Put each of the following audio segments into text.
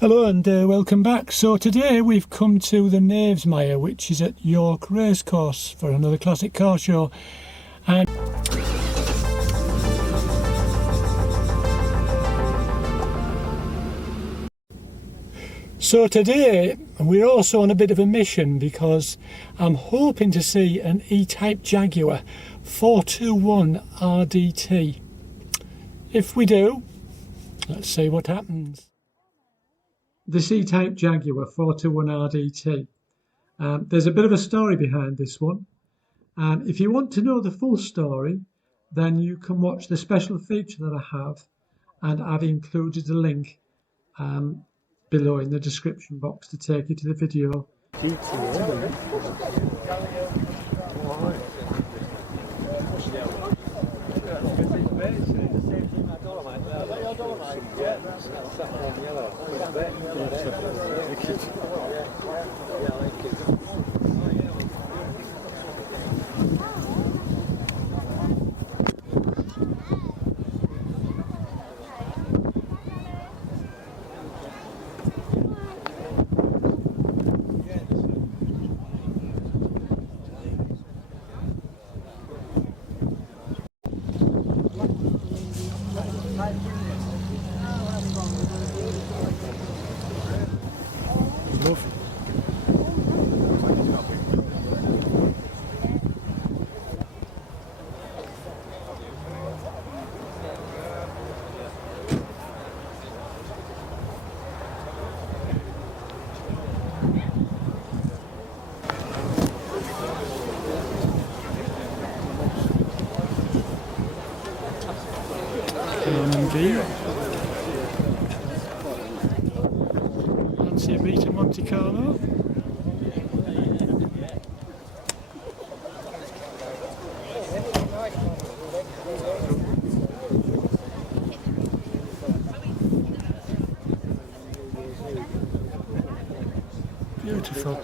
Hello and welcome back. So today we've come to the Knavesmire, which is at York Racecourse for another classic car show. And so today we're also on a bit of a mission because I'm hoping to see an E-Type Jaguar 421 RDT. If we do, let's see what happens. This E-Type Jaguar 421 RDT. There's a bit of a story behind this one. If you want to know the full story, then you can watch the special feature that I have, and I've included a link below in the description box to take you to the video. Fancy a beat of Monte Carlo. Beautiful.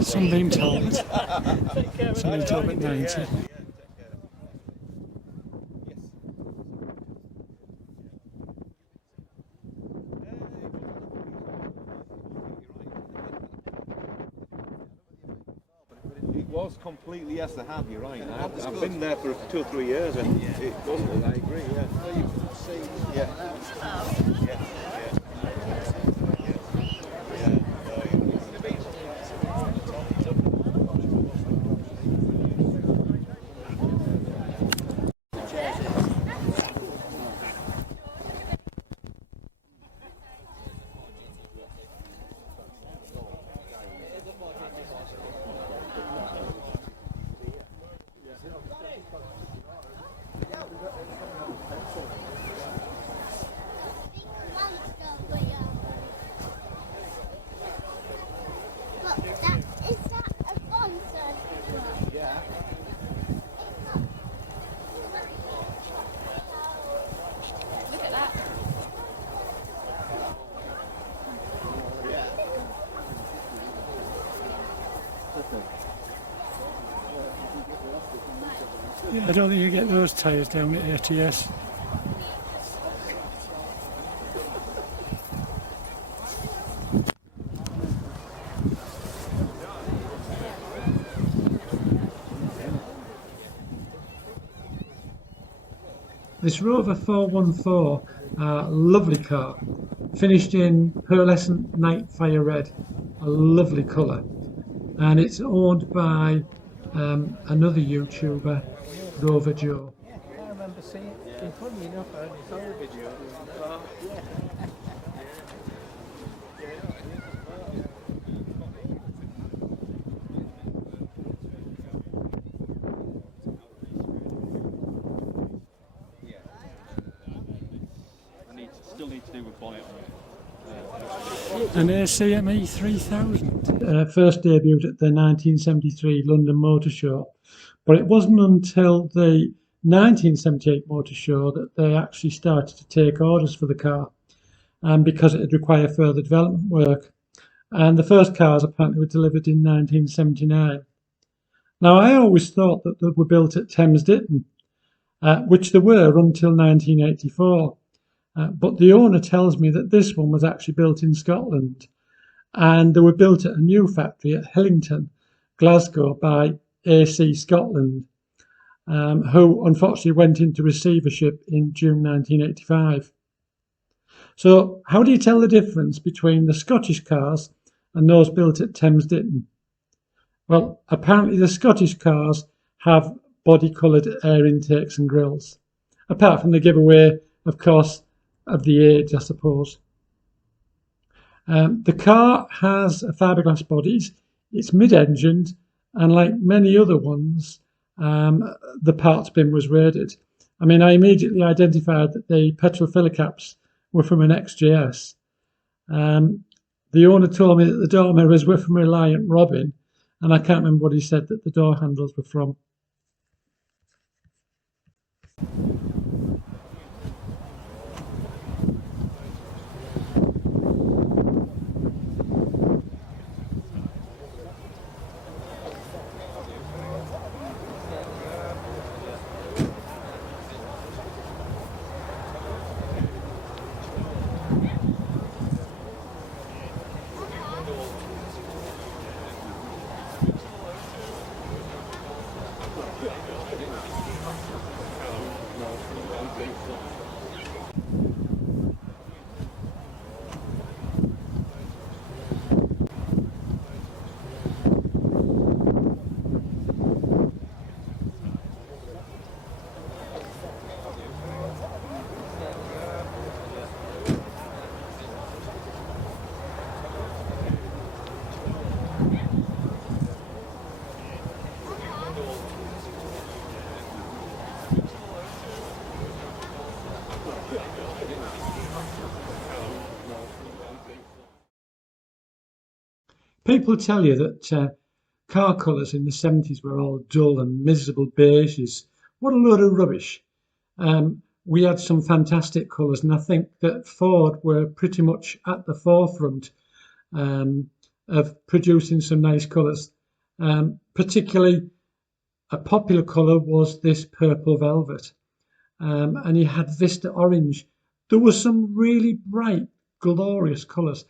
Sunbeam Talbot. Sunbeam Talbot 90. It was completely, yes, I have, you're right. I've been there for 2 or 3 years and it wasn't, I agree, yeah. So you can see, yeah. Yeah. I don't think you get those tyres down at ATS. This Rover 414, lovely car, finished in pearlescent night fire red, a lovely colour, and it's owned by another YouTuber, Rover Joe. Yeah, I remember seeing it. Funny enough, I only saw the video. Still need to do with bonnet An ACME 3000. First debuted at the 1973 London Motor Show, but it wasn't until the 1978 Motor Show that they actually started to take orders for the car, because it would require further development work. And the first cars apparently were delivered in 1979. Now, I always thought that they were built at Thames Ditton, which they were until 1984. But the owner tells me that this one was actually built in Scotland, and they were built at a new factory at Hillington, Glasgow, by AC Scotland, who unfortunately went into receivership in June 1985. So how do you tell the difference between the Scottish cars and those built at Thames Ditton? Well, apparently the Scottish cars have body-coloured air intakes and grills, apart from the giveaway, of course, of the age, I suppose. The car has fiberglass bodies, it's mid-engined, and like many other ones, the parts bin was raided. I mean, I immediately identified that the petrol filler caps were from an XJS. The owner told me that the door mirrors were from Reliant Robin, and I can't remember what he said that the door handles were from. People tell you that car colours in the 70s were all dull and miserable beiges. What a load of rubbish. We had some fantastic colours, and I think that Ford were pretty much at the forefront of producing some nice colours. Particularly a popular colour was this purple velvet, and you had Vista Orange. There were some really bright, glorious colours.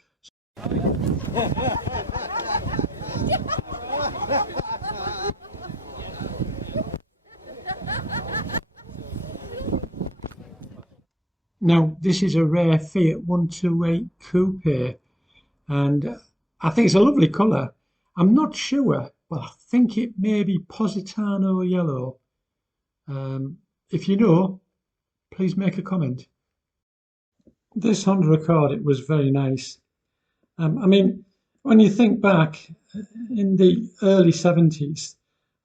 Now, this is a rare Fiat 128 Coupe, and I think it's a lovely colour. I'm not sure, but I think it may be Positano yellow. If you know, please make a comment. This Honda Accord, it was very nice. I mean, when you think back in the early 70s,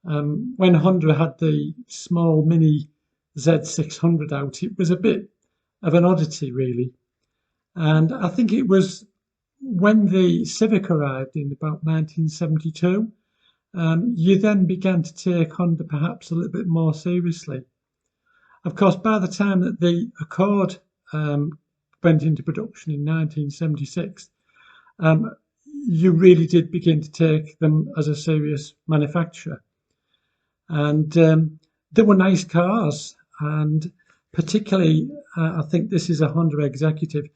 when Honda had the small mini Z600 out, it was a bit of an oddity, really. And I think it was when the Civic arrived in about 1972, you then began to take Honda perhaps a little bit more seriously. Of course, by the time that the Accord went into production in 1976, you really did begin to take them as a serious manufacturer. And they were nice cars, and particularly, I think this is a Honda Executive.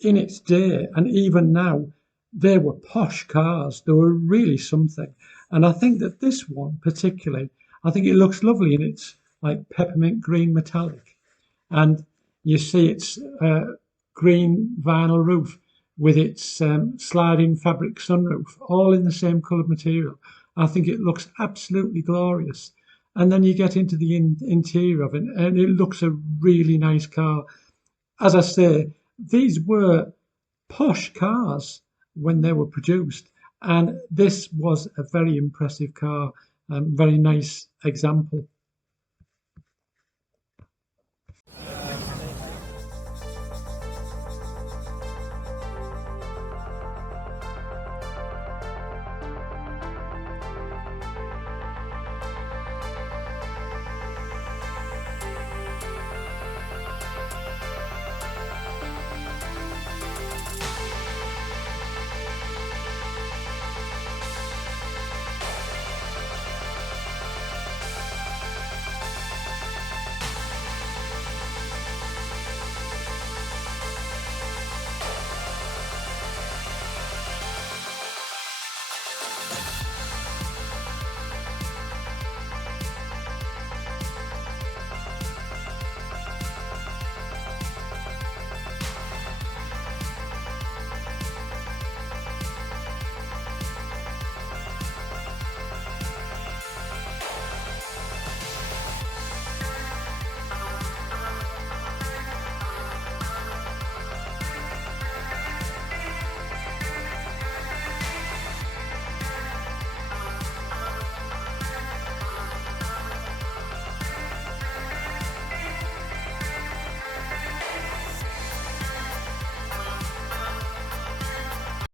In its day, and even now, they were posh cars. They were really something. And I think that this one particularly, I think it looks lovely in its like peppermint green metallic. And you see its green vinyl roof with its sliding fabric sunroof, all in the same coloured material. I think it looks absolutely glorious. And then you get into the interior of it, and it looks a really nice car. As I say, these were posh cars when they were produced, and this was a very impressive car, very nice example.